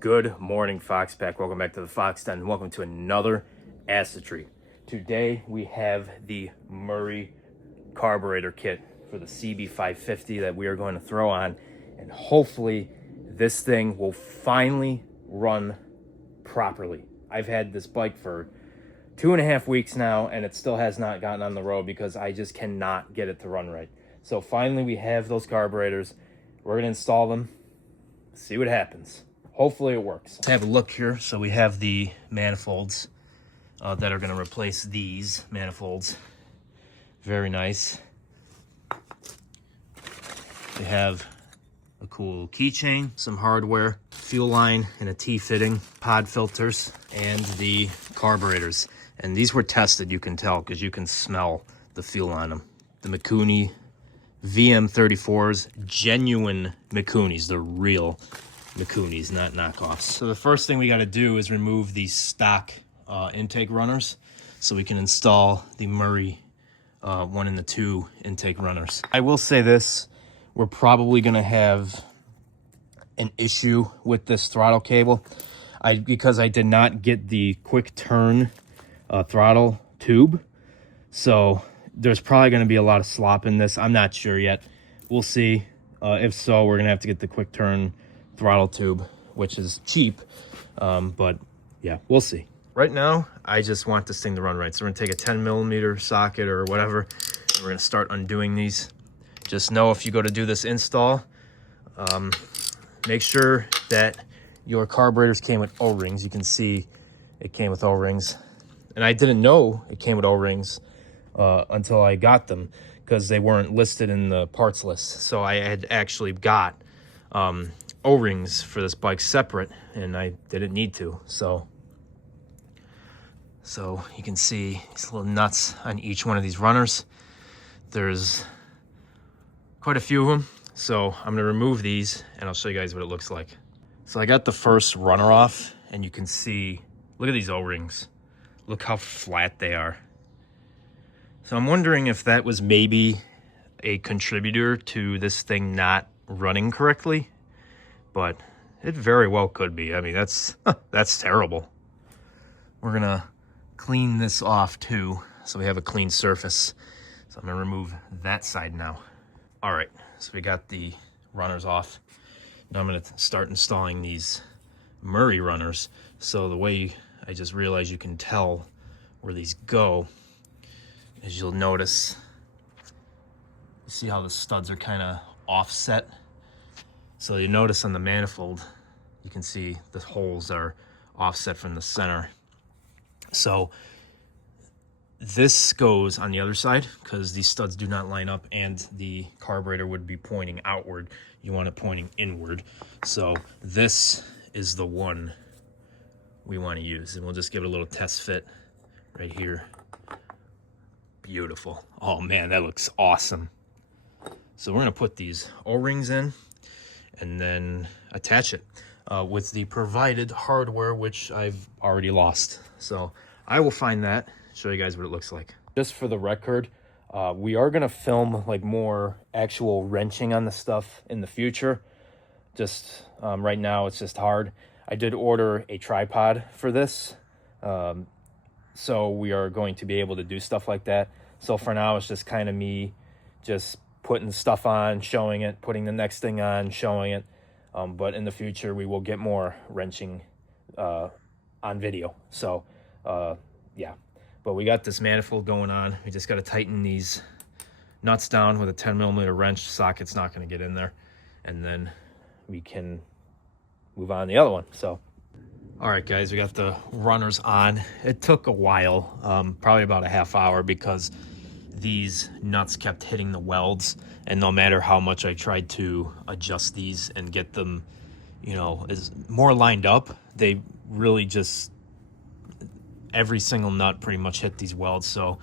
Good morning, Fox Pack. Welcome back to the Fox Den. Welcome to another acid treat. Today we have the Murray carburetor kit for the CB550 that we are going to throw on, and hopefully this thing will finally run properly. I've had this bike for 2.5 weeks now, and it still has not gotten on the road because I just cannot get it to run right. So finally we have those carburetors. We're going to install them, see what happens. Hopefully it works. Let's have a look here. So we have the manifolds that are going to replace these manifolds. Very nice. They have a cool keychain, some hardware, fuel line, and a T-fitting, pod filters, and the carburetors. And these were tested, you can tell, because you can smell the fuel on them. The Mikuni VM34s, genuine Mikunis, the real Mikunis, not knockoffs. So the first thing we got to do is remove these stock intake runners so we can install the Murray 1 and the 2 intake runners. I will say this, we're probably going to have an issue with this throttle cable because I did not get the quick turn throttle tube. So there's probably going to be a lot of slop in this. I'm not sure yet. We'll see. If so, we're going to have to get the quick turn throttle tube, which is cheap, but yeah, we'll see. Right now I just want this thing to run right, so we're gonna take a 10mm socket or whatever, and we're gonna start undoing these. Just know if you go to do this install, make sure that your carburetors came with O-rings. You can see it came with O-rings, and I didn't know it came with O-rings until I got them, because they weren't listed in the parts list. So I had actually got O-rings for this bike separate, and I didn't need to. So you can see these little nuts on each one of these runners. There's quite a few of them, so I'm gonna remove these and I'll show you guys what it looks like. So I got the first runner off, and you can see, look at these O-rings. Look how flat they are. So I'm wondering if that was maybe a contributor to this thing not running correctly. But it very well could be. I mean, that's terrible. We're gonna clean this off too, so we have a clean surface. So I'm gonna remove that side now. All right, so we got the runners off. Now I'm gonna start installing these Murray runners. So the way I just realized you can tell where these go is you'll notice, you see how the studs are kind of offset. So you notice on the manifold, you can see the holes are offset from the center. So this goes on the other side because these studs do not line up, and the carburetor would be pointing outward. You want it pointing inward. So this is the one we want to use, and we'll just give it a little test fit right here. Beautiful. Oh man, that looks awesome. So we're gonna put these O-rings in and then attach it with the provided hardware, which I've already lost. So I will find that, show you guys what it looks like. Just for the record, we are gonna film like more actual wrenching on the stuff in the future. Just right now it's just hard. I did order a tripod for this, so we are going to be able to do stuff like that. So for now it's just kind of me just putting stuff on, showing it, putting the next thing on, showing it. But in the future, we will get more wrenching on video. So, yeah. But we got this manifold going on. We just got to tighten these nuts down with a 10mm wrench. Socket's not going to get in there. And then we can move on to the other one. So, all right, guys, we got the runners on. It took a while, probably about a half hour, because these nuts kept hitting the welds, and no matter how much I tried to adjust these and get them, you know, is more lined up, they really just, every single nut pretty much hit these welds. So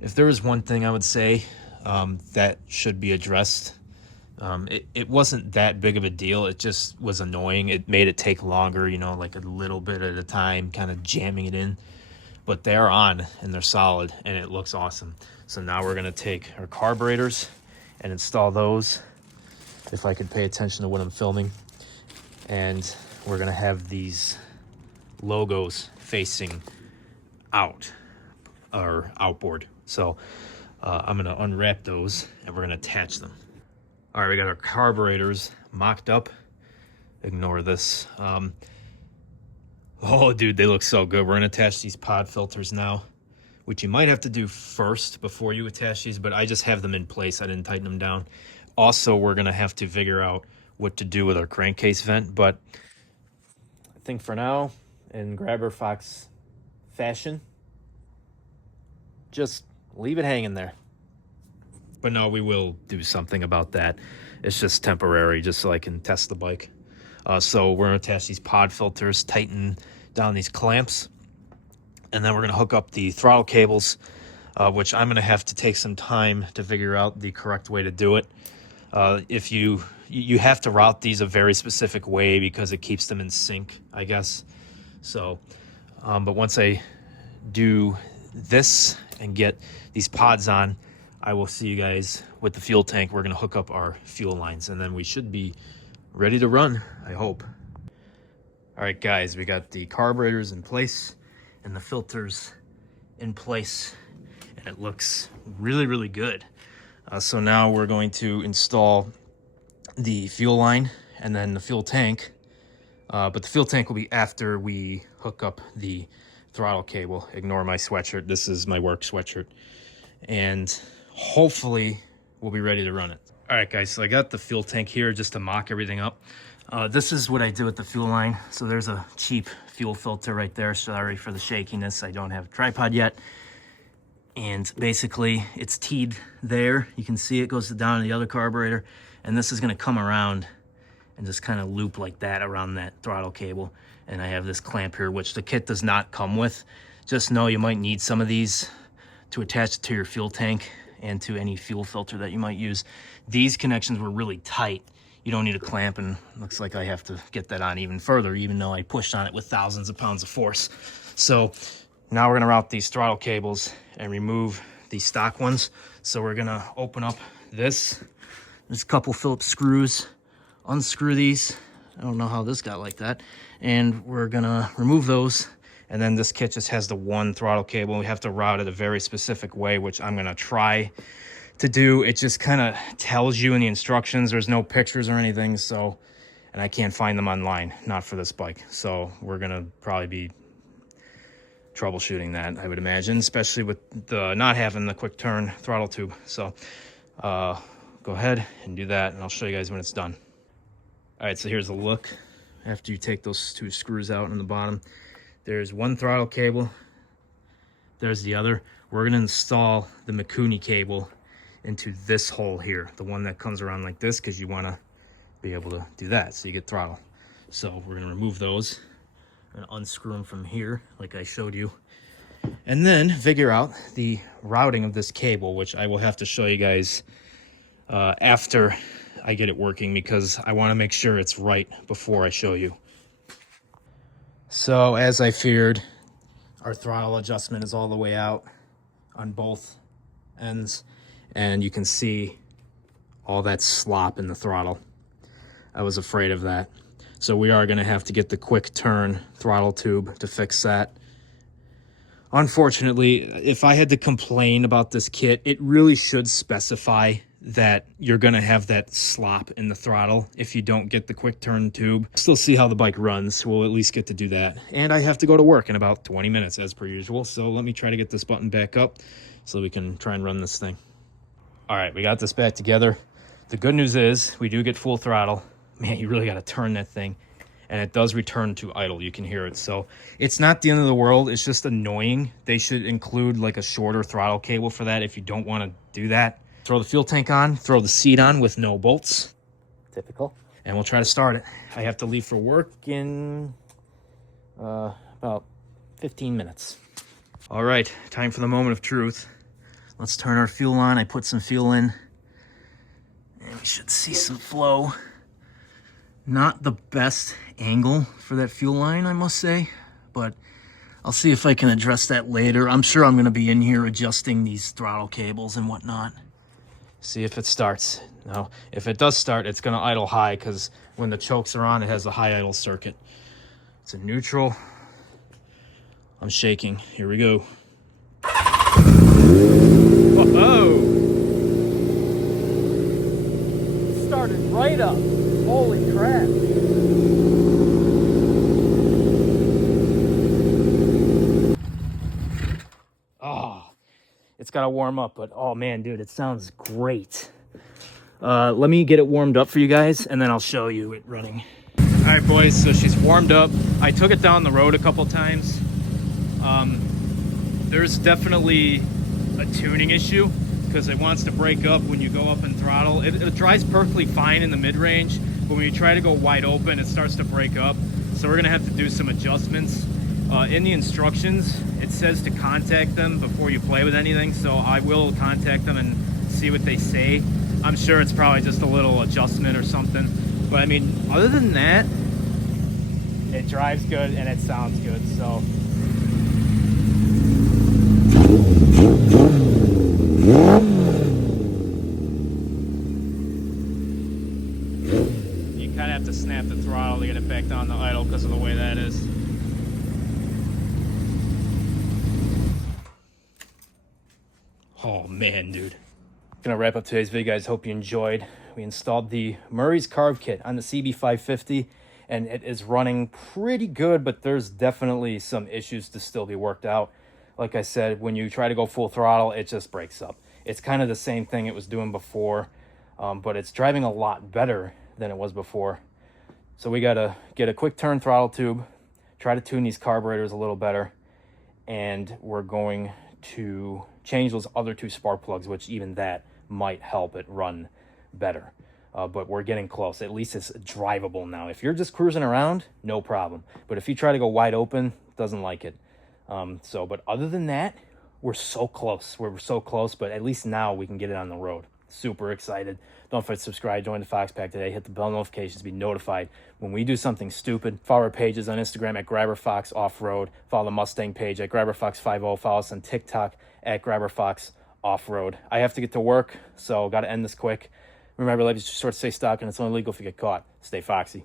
if there was one thing I would say that should be addressed, it wasn't that big of a deal. It just was annoying. It made it take longer, you know, like a little bit at a time, kind of jamming it in. But they're on and they're solid and it looks awesome. So now we're gonna take our carburetors and install those, if I could pay attention to what I'm filming. And we're gonna have these logos facing out, or outboard. So I'm gonna unwrap those and we're gonna attach them. All right, we got our carburetors mocked up. Ignore this. Oh, dude, they look so good. We're gonna attach these pod filters now, which you might have to do first before you attach these, but I just have them in place. I didn't tighten them down. Also, we're gonna have to figure out what to do with our crankcase vent, but I think for now, in Grabber Fox fashion, just leave it hanging there. But no, we will do something about that. It's just temporary, just so I can test the bike. So we're gonna attach these pod filters, tighten down these clamps, and then we're gonna hook up the throttle cables, which I'm gonna have to take some time to figure out the correct way to do it. If you have to route these a very specific way because it keeps them in sync, I guess. So, but once I do this and get these pods on, I will see you guys with the fuel tank. We're gonna hook up our fuel lines and then we should be ready to run, I hope. All right, guys, we got the carburetors in place and the filters in place, and it looks really, really good. So now we're going to install the fuel line and then the fuel tank. But the fuel tank will be after we hook up the throttle cable. Ignore my sweatshirt. This is my work sweatshirt. And hopefully we'll be ready to run it. All right, guys, so I got the fuel tank here just to mock everything up. This is what I did with the fuel line. So there's a cheap fuel filter right there. Sorry for the shakiness. I don't have a tripod yet. And basically it's teed there. You can see it goes down to the other carburetor. And this is gonna come around and just kind of loop like that around that throttle cable. And I have this clamp here, which the kit does not come with. Just know you might need some of these to attach it to your fuel tank and to any fuel filter that you might use. These connections were really tight. You don't need a clamp, and looks like I have to get that on even further, even though I pushed on it with thousands of pounds of force. So now we're gonna route these throttle cables and remove these stock ones. So we're gonna open up this. There's a couple Phillips screws. Unscrew these. I don't know how this got like that. And we're gonna remove those. And then this kit just has the one throttle cable. We have to route it a very specific way, which I'm gonna try to do. It just kind of tells you in the instructions. There's no pictures or anything, so, and I can't find them online, not for this bike. So we're gonna probably be troubleshooting that, I would imagine, especially with the not having the quick turn throttle tube. So go ahead and do that, and I'll show you guys when it's done. All right, so here's a look after you take those two screws out on the bottom. There's one throttle cable, there's the other. We're gonna install the Mikuni cable into this hole here, the one that comes around like this, because you wanna be able to do that so you get throttle. So we're gonna remove those and unscrew them from here like I showed you, and then figure out the routing of this cable, which I will have to show you guys after I get it working, because I want to make sure it's right before I show you. So as I feared, our throttle adjustment is all the way out on both ends, and you can see all that slop in the throttle. I was afraid of that. So we are going to have to get the quick turn throttle tube to fix that. Unfortunately, if I had to complain about this kit, it really should specify that you're going to have that slop in the throttle if you don't get the quick turn tube. Still see how the bike runs. We'll at least get to do that. And I have to go to work in about 20 minutes as per usual. So let me try to get this button back up so we can try and run this thing. All right, we got this back together. The good news is we do get full throttle. Man, you really got to turn that thing, and it does return to idle. You can hear it. So it's not the end of the world. It's just annoying. They should include like a shorter throttle cable for that if you don't want to do that. Throw the fuel tank on, throw the seat on with no bolts. Typical. And we'll try to start it. I have to leave for work in about 15 minutes. All right, time for the moment of truth. Let's turn our fuel on. I put some fuel in, and we should see some flow. Not the best angle for that fuel line, I must say, but I'll see if I can address that later. I'm sure I'm going to be in here adjusting these throttle cables and whatnot. See if it starts. Now, if it does start, it's going to idle high because when the chokes are on, it has a high idle circuit. It's a neutral. I'm shaking. Here we go. Uh-oh! Started right up. Holy crap. Oh, it's got to warm up, but oh man, dude, it sounds great. Let me get it warmed up for you guys, and then I'll show you it running. All right, boys, so she's warmed up. I took it down the road a couple times. There's definitely a tuning issue because it wants to break up when you go up and throttle. It drives perfectly fine in the mid-range, but when you try to go wide open, it starts to break up. So we're gonna have to do some adjustments. In the instructions, it says to contact them before you play with anything, so I will contact them and see what they say. I'm sure it's probably just a little adjustment or something, but I mean, other than that, it drives good and it sounds good. So you kind of have to snap the throttle to get it back down to idle because of the way that is. Oh man, dude. Gonna wrap up today's video, guys. Hope you enjoyed. We installed the Murray's carb kit on the CB550 and it is running pretty good, but there's definitely some issues to still be worked out. Like I said, when you try to go full throttle, it just breaks up. It's kind of the same thing it was doing before, but it's driving a lot better than it was before. So we gotta get a quick turn throttle tube, try to tune these carburetors a little better, and we're going to change those other two spark plugs, which even that might help it run better. But we're getting close. At least it's drivable now. If you're just cruising around, no problem. But if you try to go wide open, doesn't like it. But other than that, we're so close. We're so close, but at least now we can get it on the road. Super excited. Don't forget to subscribe, join the Fox Pack today, hit the bell notifications to be notified when we do something stupid. Follow our pages on Instagram at GrabberFox Off-Road. Follow the Mustang page at GrabberFox50. Follow us on TikTok at GrabberFox Off-Road. I have to get to work, so got to end this quick. Remember, ladies, just sort of stay stopped, and it's only legal if you get caught. Stay foxy.